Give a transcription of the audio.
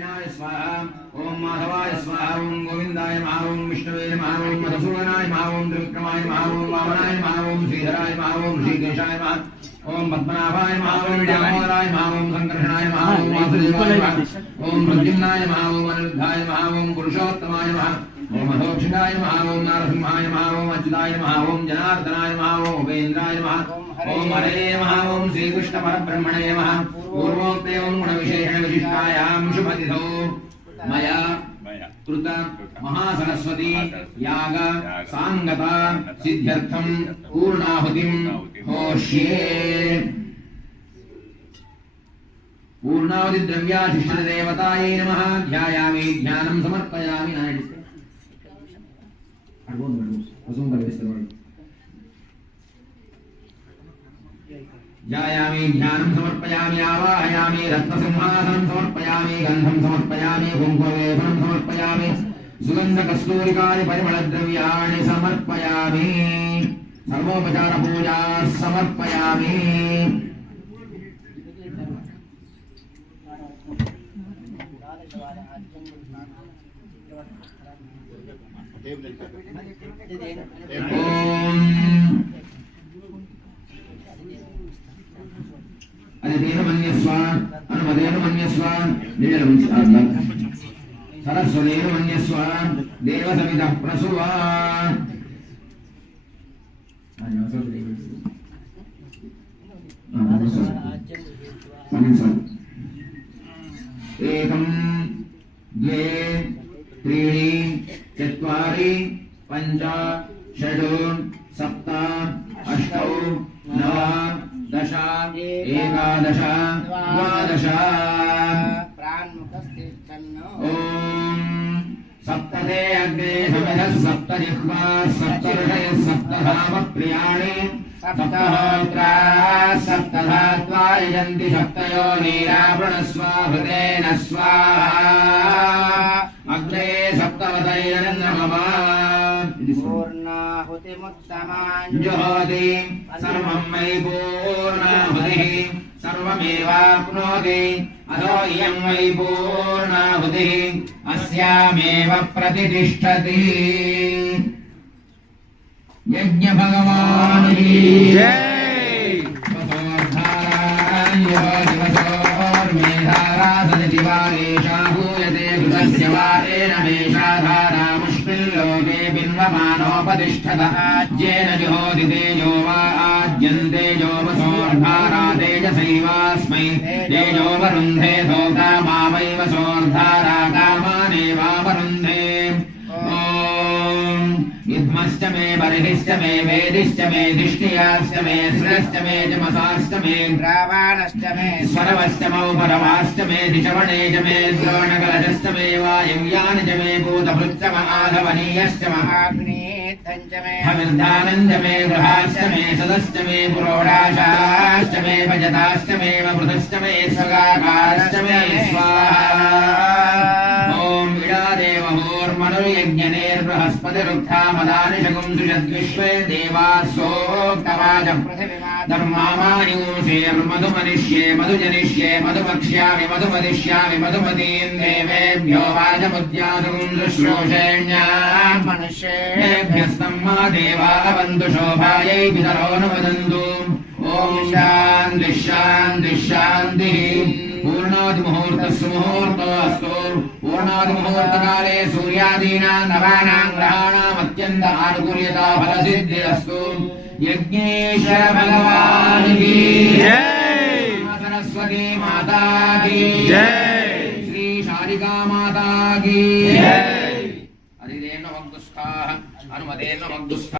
नारायणाय स्वाहा ओम माधवाय स्वाहा ओम गोविंदाय नमः ओम विष्णवे नमः ओम मधुसूदनाय नमः ओम त्रिविक्रमाय नमः ओम वामनाय नमः ओम श्रीधराय नमः ओम ऋषिकेशाय नमः ओम पद्मनाभाय नमः ओम दामोदराय नमः ओम संकर्षणाय नमः ओम वासुदेवाय नमः ओम प्रद्युम्नाय नमः ओम अनिरुद्धाय नमः ओम पुरुषोत्तमाय नमः ओम अधोक्षिणाय नमः ओम नारसिंहाय नमः ओम अच्युताय नमः ओम जनार्दनाय नमः ओम उपेन्द्राय नमः ओम हरे नमः ओम श्रीकृष्ण परब्रह्मणे नमः पूर्वोक्ते ओम गुणविशेषण विशिष्टायां शुभतिथौ मया कृत महासरस्वती याग सांगता सिद्ध्यर्थं पूर्णाहुतिं होष्ये पूर्णाहुति द्रव्याधिष्ठित देवतायै नमः ध्यायामि ध्यानं समर्पयामि ध्यायामि ध्यानं समर्पयामि आवाहयामि रत्नसिंहासनं समर्पयामि गन्धं समर्पयामि कुङ्कुमलेपनं समर्पयामि सुगन्धकस्तूरिकानि परिमलद्रव्याणि समर्पयामि सर्वोपचारपूजा समर्पयामि अदितेन मन्यस्व अनुमतेन मन्यस्व सरस्वतेन मन्यस्व देवसमितः प्रसुवा एकं द्वे त्रीणि चत्वारि पञ्च षड् सप्त अष्टौ नव दश एकादश द्वादश ओम सप्तते अग्ने समिधः सप्तजिह्वा सप्तऋषयः सप्तधामप्रियाणि सप्तहोत्रा सप्तधात्वा यजन्ति सप्तयोनिरावृणस्वाभृतेन स्वाहा अग्ने सप्तवतैरन्नमः पूर्णाहुतिमुत्तमां जुहोति सर्वं मयि पूर्णाहुतिः सर्वमेवाप्नोति अथो इयं वै पूर्णाहुतिः अस्यामेव प्रतिष्ठति यज्ञ भगवान् की जय वसोर्धारान्योर्मेधारा सदिवारेशा भूयते घृतस्य वारेण मेषाधारा मुष्मिल्लोके बिन्वमानोपतिष्ठत आज्येन विहोति तेजो वा आज्यन्ते जो वसोर्धारा तेजसैवास्मै तेजो वरुन्धे धोता मा वै वसोर्धारा कामानेवावरुन्धे युद्मश्च मे बर्हिश्च मे वेदिश्च मे दिष्टियाश्च मे श्रियश्च मे जमसाश्च मे द्रावाणश्च मे स्वरवश्च मौपरवाश्च मे दिशवणे च मे द्रोणकलशश्च मे वायुव्यानि च मे भूतभृच्च महाधवनीयश्च महाग्नेद्धञ्च मे हविर्धानञ्च मे गृहाश्च मे सदश्च मे पुरोडाशाश्च मे भजताश्च मे मृतश्च मे स्वगाकारश्च मे स्वाहा ॐ इडादेवहोर्मनुर्यज्ञनेर्बृहस्पतिरुक्था मदानि शकुं सुषद्विश्वे देवासोक्तवाच धर्मामायुषेर्मधुमनिष्ये मधुजनिष्ये मधुमक्ष्यामि मधुमदिष्यामि मधुमतीं देवेभ्यो वाचमुद्यातुं शुश्रूषेण्याः मनुष्येभ्यस्तं मा देवावन्तु शोभायै पितरो न वदन्तु ॐ शान्तिः शान्तिः शान्तिः पूर्णादि मुहूर्तस्य मुहूर्तोऽस्तु पूर्णादि मुहूर्तकाले सूर्यादीनां नवानां ग्रहाणाम् अत्यन्त आनुकूल्यता फलसिद्धिरस्तु यज्ञेश्वर भगवान् की जय सरस्वती माता की जय श्री शारिका माता की जय हरिदेव नमः अनुमदेव नमः